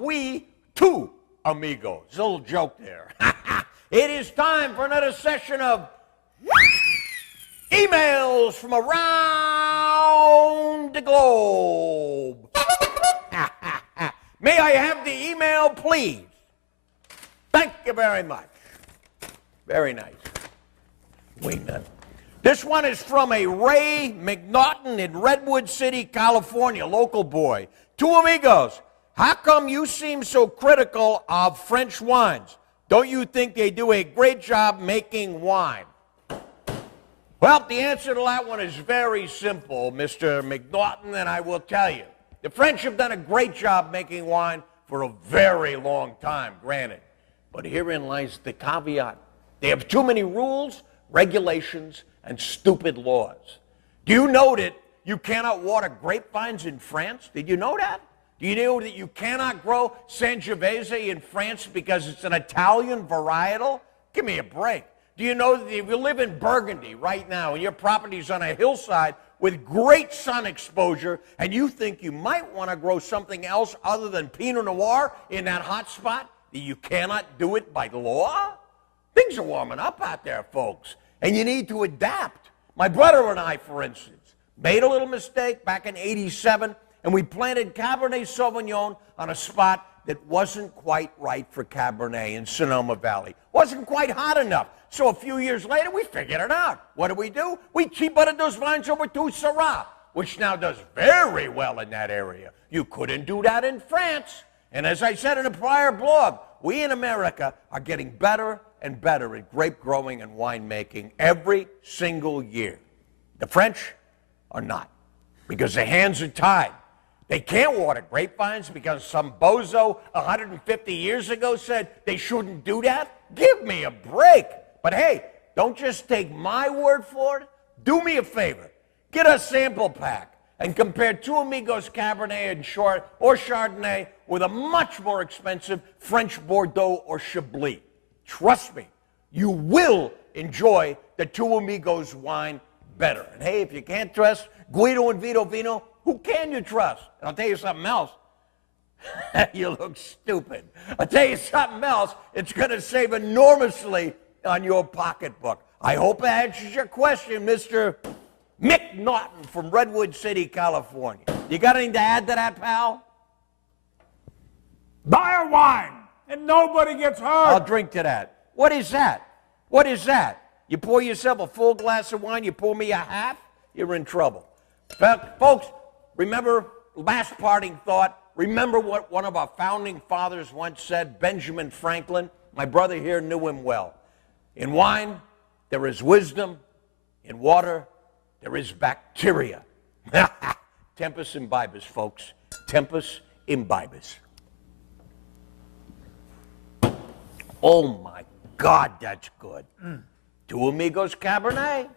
we two amigos. A little joke there. It is time for another session of emails from around the globe. May I have the email, please? Thank you very much. Very nice. Wingnut. This one is from a Ray McNaughton in Redwood City, California, local boy. Two amigos, how come you seem so critical of French wines? Don't you think they do a great job making wine? Well, the answer to that one is very simple, Mr. McNaughton, and I will tell you. The French have done a great job making wine for a very long time, granted. But herein lies the caveat. They have too many rules, regulations, and stupid laws. Do you know that you cannot water grapevines in France? Did you know that? Do you know that you cannot grow Sangiovese in France because it's an Italian varietal? Give me a break. Do you know that if you live in Burgundy right now and your property's on a hillside with great sun exposure and you think you might want to grow something else other than Pinot Noir in that hot spot, that you cannot do it by law? Things are warming up out there, folks, and you need to adapt. My brother and I, for instance, made a little mistake back in '87, and we planted Cabernet Sauvignon on a spot that wasn't quite right for Cabernet in Sonoma Valley. Wasn't quite hot enough. So a few years later, we figured it out. What do? We cheap-butted those vines over to Syrah, which now does very well in that area. You couldn't do that in France. And as I said in a prior blog, we in America are getting better and better at grape growing and winemaking every single year. The French are not, because their hands are tied. They can't water grapevines because some bozo 150 years ago said they shouldn't do that. Give me a break. But hey, don't just take my word for it. Do me a favor. Get a sample pack and compare Two Amigos Cabernet and Chardonnay with a much more expensive French Bordeaux or Chablis. Trust me, you will enjoy the Two Amigos wine better. And hey, if you can't trust Guido and Vito Vino, who can you trust? And I'll tell you something else. You look stupid. I'll tell you something else. It's going to save enormously on your pocketbook. I hope it answers your question, Mr. Mick Naughton from Redwood City, California. You got anything to add to that, pal? Buy a wine, and nobody gets hurt. I'll drink to that. What is that? What is that? You pour yourself a full glass of wine, you pour me a half, you're in trouble. Folks, remember, last parting thought, remember what one of our founding fathers once said, Benjamin Franklin? My brother here knew him well. In wine, there is wisdom. In water, there is bacteria. Tempus imbibus, folks. Tempus imbibus. Oh, my God, that's good. Two Amigos Cabernet.